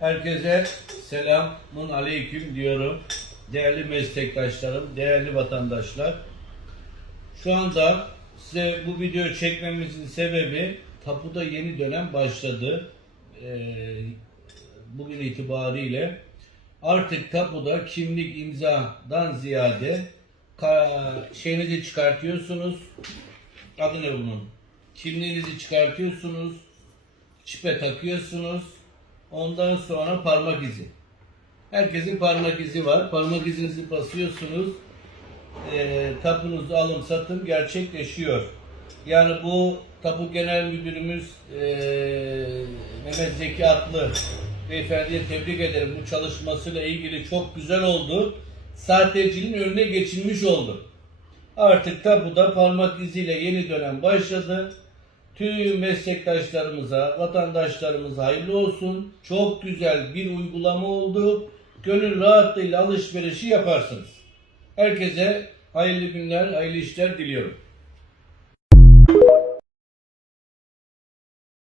Herkese selamun aleyküm diyorum. Değerli meslektaşlarım, değerli vatandaşlar. Şu anda size bu video çekmemizin sebebi tapuda yeni dönem başladı. Ee, bugün itibariyle artık tapuda kimlik imzadan ziyade şeyinizi çıkartıyorsunuz. Adı ne bunun? Kimliğinizi çıkartıyorsunuz. Çipe takıyorsunuz. Ondan sonra parmak izi. Herkesin parmak izi var. Parmak izinizi basıyorsunuz. E, tapunuz alım satım gerçekleşiyor. Yani bu tapu genel müdürümüz e, Mehmet Zeki Atlı beyefendiye tebrik ederim. Bu çalışmasıyla ilgili çok güzel oldu. Sahteciliğin önüne geçilmiş oldu. Artık tapuda parmak iziyle yeni dönem başladı. Tüm meslektaşlarımıza, vatandaşlarımıza hayırlı olsun. Çok güzel bir uygulama oldu. Gönül rahatlığıyla alışverişi yaparsınız. Herkese hayırlı günler, hayırlı işler diliyorum.